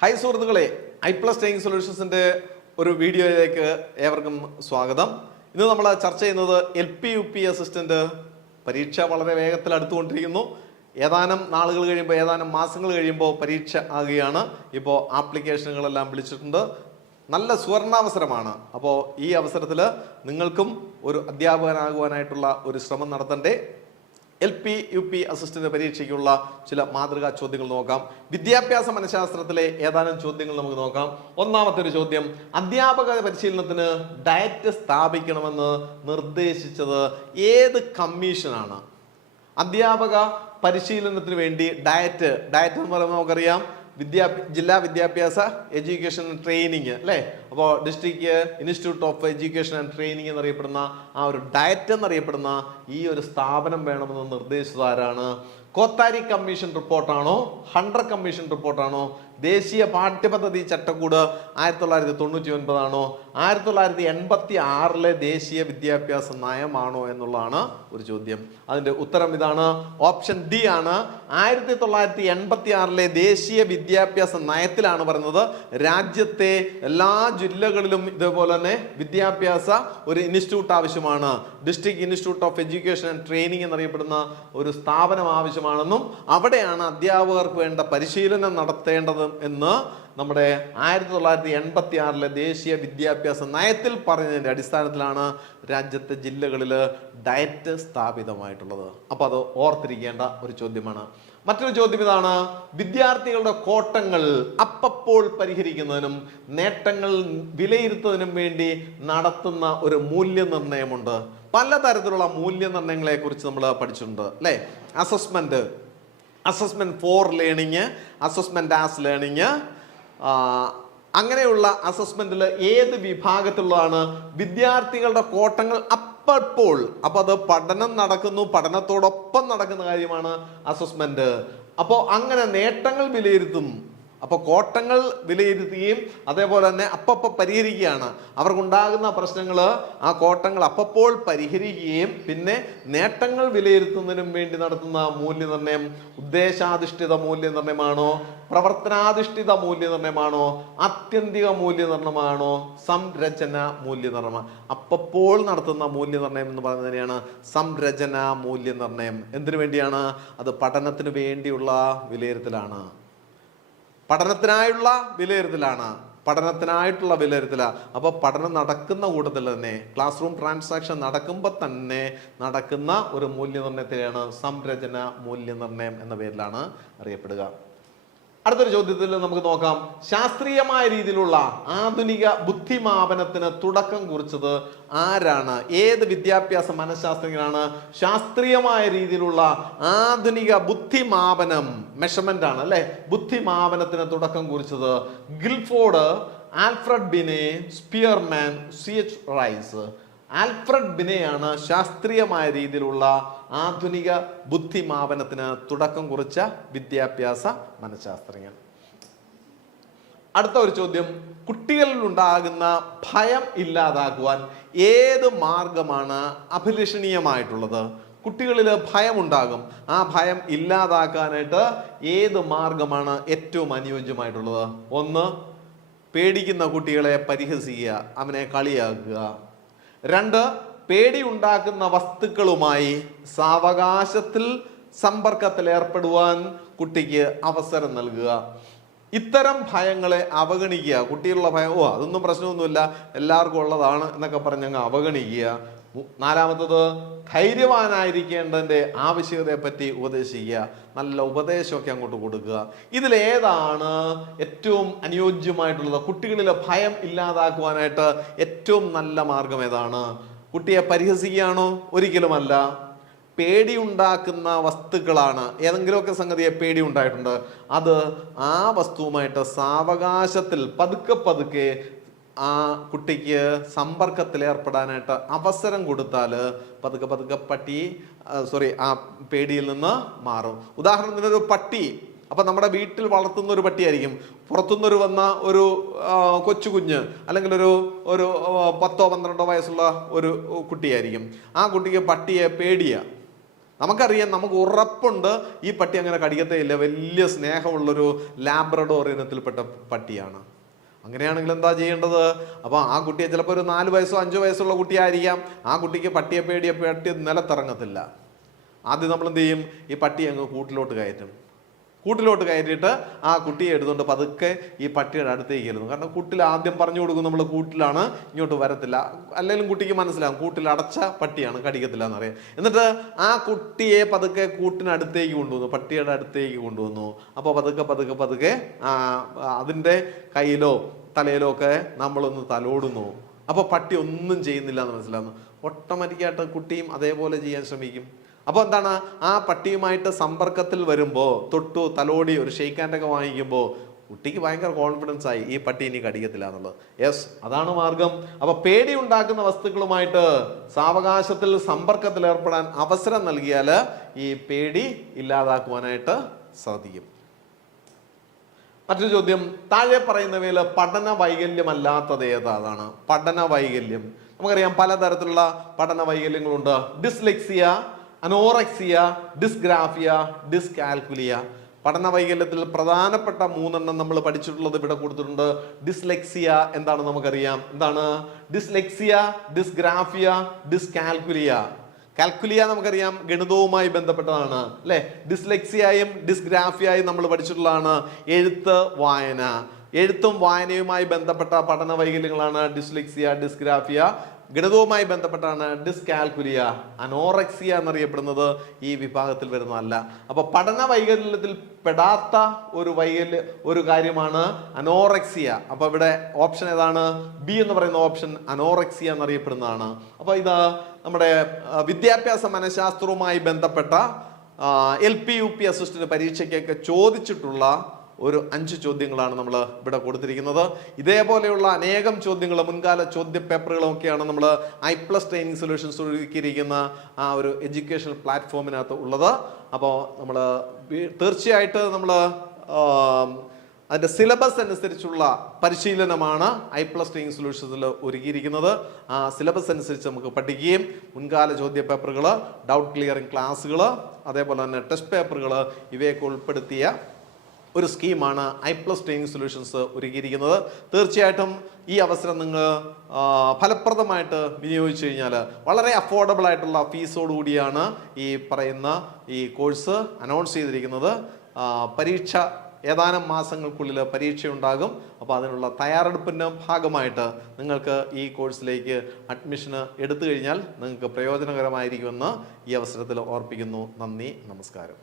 Hi സുഹൃത്തുക്കളെ, EyePlus training സൊല്യൂഷൻസിൻ്റെ ഒരു വീഡിയോയിലേക്ക് ഏവർക്കും സ്വാഗതം. ഇന്ന് നമ്മൾ ചർച്ച ചെയ്യുന്നത് LP-UP അസിസ്റ്റന്റ് പരീക്ഷ വളരെ വേഗത്തിൽ അടുത്തുകൊണ്ടിരിക്കുന്നു. ഏതാനും നാളുകൾ കഴിയുമ്പോൾ, ഏതാനും മാസങ്ങൾ കഴിയുമ്പോൾ പരീക്ഷ ആകുകയാണ്. ഇപ്പോൾ ആപ്ലിക്കേഷനുകളെല്ലാം വിളിച്ചിട്ടുണ്ട്. നല്ല സുവർണാവസരമാണ്. അപ്പോൾ ഈ അവസരത്തിൽ നിങ്ങൾക്കും ഒരു അധ്യാപകനാകുവാനായിട്ടുള്ള ഒരു ശ്രമം നടത്തണ്ടേ? LP-UP അസിസ്റ്റന്റ് പരീക്ഷയ്ക്കുള്ള ചില മാതൃകാ ചോദ്യങ്ങൾ നോക്കാം. വിദ്യാഭ്യാസ മനഃശാസ്ത്രത്തിലെ ഏതാനും ചോദ്യങ്ങൾ നമുക്ക് നോക്കാം. ഒന്നാമത്തെ ഒരു ചോദ്യം: അധ്യാപക പരിശീലനത്തിന് ഡയറ്റ് സ്ഥാപിക്കണമെന്ന് നിർദ്ദേശിച്ചത് ഏത് കമ്മീഷനാണ്? അധ്യാപക പരിശീലനത്തിന് വേണ്ടി ഡയറ്റ് എന്ന് പറയുമ്പോൾ നമുക്കറിയാം, ജില്ലാ വിദ്യാഭ്യാസ എഡ്യൂക്കേഷൻ ആൻഡ് ട്രെയിനിങ് അല്ലേ? അപ്പോൾ district institute of education and training എന്നറിയപ്പെടുന്ന ആ ഒരു ഡയറ്റ് എന്നറിയപ്പെടുന്ന ഈ ഒരു സ്ഥാപനം വേണമെന്ന് നിർദ്ദേശിച്ചത് ആരാണ്? കോത്താരി കമ്മീഷൻ റിപ്പോർട്ടാണോ, ഹണ്ടർ കമ്മീഷൻ റിപ്പോർട്ടാണോ, ദേശീയ പാഠ്യപദ്ധതി ചട്ടക്കൂട് 1999 ആണോ, 1986 ദേശീയ വിദ്യാഭ്യാസ നയമാണോ എന്നുള്ളതാണ് ഒരു ചോദ്യം. അതിൻ്റെ ഉത്തരം ഇതാണ്, ഓപ്ഷൻ ഡി ആണ്. 1986 ദേശീയ വിദ്യാഭ്യാസ നയത്തിലാണ് പറയുന്നത് രാജ്യത്തെ എല്ലാ ജില്ലകളിലും ഇതേപോലെ തന്നെ വിദ്യാഭ്യാസ ഒരു ഇൻസ്റ്റിറ്റ്യൂട്ട് ആവശ്യമാണ്. District institute of education and training എന്നറിയപ്പെടുന്ന ഒരു സ്ഥാപനം ആവശ്യമാണെന്നും അവിടെയാണ് അധ്യാപകർക്ക് വേണ്ട പരിശീലനം നടത്തേണ്ടത് എന്ന് നമ്മുടെ 1986 ദേശീയ വിദ്യാഭ്യാസ നയത്തിൽ പറഞ്ഞതിൻ്റെ അടിസ്ഥാനത്തിലാണ് രാജ്യത്തെ ജില്ലകളിൽ ഡയറ്റ് സ്ഥാപിതമായിട്ടുള്ളത്. അപ്പോൾ അത് ഓർത്തിരിക്കേണ്ട ഒരു ചോദ്യമാണ്. മറ്റൊരു ചോദ്യം ഇതാണ്: വിദ്യാർത്ഥികളുടെ കോട്ടങ്ങൾ അപ്പപ്പോൾ പരിഹരിക്കുന്നതിനും നേട്ടങ്ങൾ വിലയിരുത്തുന്നതിനും വേണ്ടി നടത്തുന്ന ഒരു മൂല്യനിർണ്ണയമുണ്ട്. പലതരത്തിലുള്ള മൂല്യനിർണ്ണയങ്ങളെ കുറിച്ച് നമ്മൾ പഠിച്ചിട്ടുണ്ട് അല്ലേ? Assessment for learning, assessment as learning, അങ്ങനെയുള്ള അസസ്മെന്റിൽ ഏത് വിഭാഗത്തിലുള്ളതാണ് വിദ്യാർത്ഥികളുടെ കോട്ടങ്ങൾ അപ്പോൾ? അപ്പൊ അത് പഠനം നടക്കുന്നു, പഠനത്തോടൊപ്പം നടക്കുന്ന കാര്യമാണ് അസസ്മെന്റ്. അപ്പോൾ അങ്ങനെ നേട്ടങ്ങൾ വിലയിരുത്തും. അപ്പോൾ കോട്ടങ്ങൾ വിലയിരുത്തുകയും അതേപോലെ തന്നെ അപ്പപ്പോൾ പരിഹരിക്കുകയാണ്. അവർക്കുണ്ടാകുന്ന പ്രശ്നങ്ങൾ ആ കോട്ടങ്ങൾ അപ്പപ്പോൾ പരിഹരിക്കുകയും പിന്നെ നേട്ടങ്ങൾ വിലയിരുത്തുന്നതിനും വേണ്ടി നടത്തുന്ന മൂല്യനിർണ്ണയം ഉദ്ദേശാധിഷ്ഠിത മൂല്യനിർണ്ണയമാണോ, പ്രവർത്തനാധിഷ്ഠിത മൂല്യനിർണ്ണയമാണോ, ആത്യന്തിക മൂല്യനിർണ്ണയമാണോ, സംരചന മൂല്യനിർണ്ണയം? അപ്പപ്പോൾ നടത്തുന്ന മൂല്യനിർണ്ണയം എന്ന് പറയുന്നതിനെയാണ് സംരചന മൂല്യനിർണ്ണയം. എന്തിനു വേണ്ടിയാണ്? അത് പഠനത്തിന് വേണ്ടിയുള്ള വിലയിരുത്തലാണ്, പഠനത്തിനായിട്ടുള്ള വിലയിരുത്തലാണ്. അപ്പോൾ പഠനം നടക്കുന്ന കൂട്ടത്തിൽ തന്നെ, ക്ലാസ് റൂം ട്രാൻസാക്ഷൻ നടക്കുമ്പോൾ തന്നെ നടക്കുന്ന ഒരു മൂല്യനിർണ്ണയത്തെയാണ് സംരചന മൂല്യനിർണ്ണയം എന്ന പേരിലാണ് അറിയപ്പെടുക. അടുത്തൊരു ചോദ്യത്തിൽ നമുക്ക് നോക്കാം: ശാസ്ത്രീയമായ രീതിയിലുള്ള ആധുനിക ബുദ്ധിമാപനത്തിന് തുടക്കം കുറിച്ചത് ആരാണ്? ഏത് വിദ്യാഭ്യാസ മനഃശാസ്ത്രജ്ഞനാണ് ശാസ്ത്രീയമായ രീതിയിലുള്ള ആധുനിക ബുദ്ധിമാപനം, മെഷർമെന്റ് ആണ് അല്ലെ, ബുദ്ധിമാപനത്തിന് തുടക്കം കുറിച്ചത്? Guilford, Alfred Binet, Spearman, CH Rice. Alfred ബിനെയാണ് ശാസ്ത്രീയമായ രീതിയിലുള്ള ആധുനിക ബുദ്ധിമാപനത്തിന് തുടക്കം കുറിച്ച വിദ്യാഭ്യാസ മനഃശാസ്ത്രജ്ഞൻ. അടുത്ത ഒരു ചോദ്യം: കുട്ടികളിൽ ഉണ്ടാകുന്ന ഭയം ഇല്ലാതാക്കുവാൻ ഏത് മാർഗമാണ് അഭിലഷണീയമായിട്ടുള്ളത്? കുട്ടികളിൽ ഭയം ഉണ്ടാകും, ആ ഭയം ഇല്ലാതാക്കാനായിട്ട് ഏത് മാർഗമാണ് ഏറ്റവും അനുയോജ്യമായിട്ടുള്ളത്? ഒന്ന്, പേടിക്കുന്ന കുട്ടികളെ പരിഹസിക്കുക, അവനെ കളിയാക്കുക. രണ്ട്, പേടി ഉണ്ടാക്കുന്ന വസ്തുക്കളുമായി സാവകാശത്തിൽ സമ്പർക്കത്തിൽ ഏർപ്പെടുവാൻ കുട്ടിക്ക് അവസരം നൽകുക. ഇത്തരം ഭയങ്ങളെ അവഗണിക്കുക. കുട്ടികളുടെ ഭയം, അതൊന്നും പ്രശ്നമൊന്നുമില്ല, എല്ലാവർക്കും ഉള്ളതാണ് എന്നൊക്കെ പറഞ്ഞ് അങ്ങ് അവഗണിക്കുക. നാലാമത്തത്, ധൈര്യവാനായിരിക്കേണ്ടതിൻ്റെ ആവശ്യകതയെ പറ്റി ഉപദേശിക്കുക, നല്ല ഉപദേശമൊക്കെ അങ്ങോട്ട് കൊടുക്കുക. ഇതിലേതാണ് ഏറ്റവും അനുയോജ്യമായിട്ടുള്ളത്? കുട്ടികളിലെ ഭയം ഇല്ലാതാക്കുവാനായിട്ട് ഏറ്റവും നല്ല മാർഗം ഏതാണ്? കുട്ടിയെ പരിഹസിക്കുകയാണോ? ഒരിക്കലുമല്ല. പേടിയുണ്ടാക്കുന്ന വസ്തുക്കളാണ്, ഏതെങ്കിലുമൊക്കെ സംഗതിയെ പേടി ഉണ്ടായിട്ടുണ്ട്, അത് ആ വസ്തുവുമായിട്ട് സാവകാശത്തിൽ പതുക്കെ ആ കുട്ടിക്ക് സമ്പർക്കത്തിൽ ഏർപ്പെടാനായിട്ട് അവസരം കൊടുത്താൽ പതുക്കെ ആ പേടിയിൽ നിന്ന് മാറും. ഉദാഹരണത്തിന് ഒരു പട്ടി, അപ്പൊ നമ്മുടെ വീട്ടിൽ വളർത്തുന്ന ഒരു പട്ടിയായിരിക്കും, പുറത്തുനിന്നൊരു വന്ന ഒരു കൊച്ചു കുഞ്ഞ് അല്ലെങ്കിൽ ഒരു 10-12 വയസ്സുള്ള ഒരു കുട്ടിയായിരിക്കും. ആ കുട്ടിക്ക് പട്ടിയെ പേടിയാ. നമുക്കറിയാം, നമുക്ക് ഉറപ്പുണ്ട് ഈ പട്ടി അങ്ങനെ കടിക്കത്തേ ഇല്ല, വലിയ സ്നേഹമുള്ളൊരു ലാബ്രഡോർ ഇനത്തിൽപ്പെട്ട പട്ടിയാണ്. അങ്ങനെയാണെങ്കിൽ എന്താ ചെയ്യേണ്ടത്? അപ്പോൾ ആ കുട്ടിയെ ചിലപ്പോൾ ഒരു 4 വയസ്സോ 5 വയസ്സുള്ള കുട്ടിയായിരിക്കാം. ആ കുട്ടിക്ക് പട്ടി നിലത്തിറങ്ങത്തില്ല. ആദ്യം നമ്മൾ എന്ത് ചെയ്യും? ഈ പട്ടി അങ്ങ് കൂട്ടിലോട്ട് കയറ്റിയിട്ട് ആ കുട്ടിയെ എടുത്തുകൊണ്ട് പതുക്കെ ഈ പട്ടിയുടെ അടുത്തേക്ക് ഇരുന്നു. കാരണം കൂട്ടിൽ ആദ്യം പറഞ്ഞു കൊടുക്കും നമ്മൾ കൂട്ടിലാണ്, ഇങ്ങോട്ട് വരത്തില്ല. അല്ലെങ്കിൽ കുട്ടിക്ക് മനസ്സിലാകും കൂട്ടിൽ അടച്ച പട്ടിയാണ്, കടിക്കത്തില്ല എന്നറിയാം. എന്നിട്ട് ആ കുട്ടിയെ പതുക്കെ കൂട്ടിനടുത്തേക്ക് കൊണ്ടുവന്നു, പട്ടിയുടെ അടുത്തേക്ക് കൊണ്ടുവന്നു. അപ്പോൾ പതുക്കെ അതിൻ്റെ കയ്യിലോ തലയിലോ ഒക്കെ നമ്മളൊന്ന് തലോടുന്നു. അപ്പോൾ പട്ടി ഒന്നും ചെയ്യുന്നില്ല എന്ന് മനസ്സിലാകുന്നു. ഓട്ടോമാറ്റിക്കായിട്ട് കുട്ടിയും അതേപോലെ ചെയ്യാൻ ശ്രമിക്കും. അപ്പോൾ എന്താണ്, ആ പട്ടിയുമായിട്ട് സമ്പർക്കത്തിൽ വരുമ്പോൾ തൊട്ടു തലോടി ഒരു ഷെയ്ക്ക് ഹാൻഡൊക്കെ വാങ്ങിക്കുമ്പോൾ കുട്ടിക്ക് ഭയങ്കര കോൺഫിഡൻസ് ആയി, ഈ പട്ടി ഇനി കടിക്കത്തില്ല എന്നുള്ളത്. യെസ്, അതാണ് മാർഗം. അപ്പൊ പേടി ഉണ്ടാക്കുന്ന വസ്തുക്കളുമായിട്ട് സാവകാശത്തിൽ സമ്പർക്കത്തിൽ ഏർപ്പെടാൻ അവസരം നൽകിയാൽ ഈ പേടി ഇല്ലാതാക്കുവാനായിട്ട് സാധിക്കും. മറ്റൊരു ചോദ്യം, താഴെ പറയുന്നവയിൽ പഠന വൈകല്യമല്ലാത്തത് ഏതാണ്? പഠന വൈകല്യം നമുക്കറിയാം, പലതരത്തിലുള്ള പഠന വൈകല്യങ്ങളുണ്ട്. Dyslexia, anorexia, dysgraphia, dyscalculia. പഠന വൈകല്യത്തിൽ പ്രധാനപ്പെട്ട 3 നമ്മൾ പഠിച്ചിട്ടുള്ളത് ഇവിടെ കൊടുത്തിട്ടുണ്ട്. ഡിസ്ലെക്സിയ എന്താണ് നമുക്കറിയാം. എന്താണ് ഡിസ്ലെക്സിയ, ഡിസ്ഗ്രാഫിയ, ഡിസ്കാൽക്കുലിയ? കാൽക്കുലിയ നമുക്കറിയാം, ഗണിതവുമായി ബന്ധപ്പെട്ടതാണ് അല്ലെ. ഡിസ്ലെക്സിയയും ഡിസ്ഗ്രാഫിയയും നമ്മൾ പഠിച്ചിട്ടുള്ളതാണ്. എഴുത്തും വായനയുമായി ബന്ധപ്പെട്ട പഠന വൈകല്യങ്ങളാണ് ഡിസ്ലെക്സിയ, ഡിസ്ഗ്രാഫിയ. ഗണിതവുമായി ബന്ധപ്പെട്ടാണ് ഡിസ്കാൽക്കുലിയ. അനോറക്സിയ എന്നറിയപ്പെടുന്നത് ഈ വിഭാഗത്തിൽ വരുന്നതല്ല. അപ്പൊ പഠന വൈകല്യത്തിൽ പെടാത്ത ഒരു കാര്യമാണ് അനോറക്സിയ. അപ്പൊ ഇവിടെ ഓപ്ഷൻ ഏതാണ്? ബി എന്ന് പറയുന്ന ഓപ്ഷൻ അനോറക്സിയ എന്നറിയപ്പെടുന്നതാണ്. അപ്പൊ ഇത് നമ്മുടെ വിദ്യാഭ്യാസ മനഃശാസ്ത്രവുമായി ബന്ധപ്പെട്ട LP UP അസിസ്റ്റന്റ് പരീക്ഷയ്ക്കൊക്കെ ചോദിച്ചിട്ടുള്ള ഒരു 5 ചോദ്യങ്ങളാണ് നമ്മൾ ഇവിടെ കൊടുത്തിരിക്കുന്നത്. ഇതേപോലെയുള്ള അനേകം ചോദ്യങ്ങൾ, മുൻകാല ചോദ്യ പേപ്പറുകളും ഒക്കെയാണ് നമ്മൾ I+ ട്രെയിനിങ് സൊല്യൂഷൻസ് ഒരുക്കിയിരിക്കുന്ന ആ ഒരു എഡ്യൂക്കേഷണൽ പ്ലാറ്റ്ഫോമിനകത്ത് ഉള്ളത്. അപ്പോൾ നമ്മൾ തീർച്ചയായിട്ട് നമ്മൾ അതിൻ്റെ സിലബസ് അനുസരിച്ചുള്ള പരിശീലനമാണ് I+ ട്രെയിനിങ് സൊല്യൂഷൻസിൽ ഒരുക്കിയിരിക്കുന്നത്. ആ സിലബസ് അനുസരിച്ച് നമുക്ക് പഠിക്കുകയും മുൻകാല ചോദ്യ പേപ്പറുകൾ, ഡൗട്ട് ക്ലിയറിംഗ് ക്ലാസ്സുകൾ, അതേപോലെ തന്നെ ടെസ്റ്റ് പേപ്പറുകൾ ഇവയൊക്കെ ഉൾപ്പെടുത്തിയ ഒരു സ്കീമാണ് I+ ട്രെയിനിങ് സൊല്യൂഷൻസ് ഒരുക്കിയിരിക്കുന്നത്. തീർച്ചയായിട്ടും ഈ അവസരം നിങ്ങൾ ഫലപ്രദമായിട്ട് വിനിയോഗിച്ചു കഴിഞ്ഞാൽ വളരെ അഫോർഡബിൾ ആയിട്ടുള്ള ഫീസോടുകൂടിയാണ് ഈ പറയുന്ന ഈ കോഴ്സ് അനൗൺസ് ചെയ്തിരിക്കുന്നത്. പരീക്ഷ ഏതാനും മാസങ്ങൾക്കുള്ളിൽ പരീക്ഷയുണ്ടാകും. അപ്പോൾ അതിനുള്ള തയ്യാറെടുപ്പിൻ്റെ ഭാഗമായിട്ട് നിങ്ങൾക്ക് ഈ കോഴ്സിലേക്ക് അഡ്മിഷന് എടുത്തു കഴിഞ്ഞാൽ നിങ്ങൾക്ക് പ്രയോജനകരമായിരിക്കുമെന്ന് ഈ അവസരത്തിൽ ഓർപ്പിക്കുന്നു. നന്ദി, നമസ്കാരം.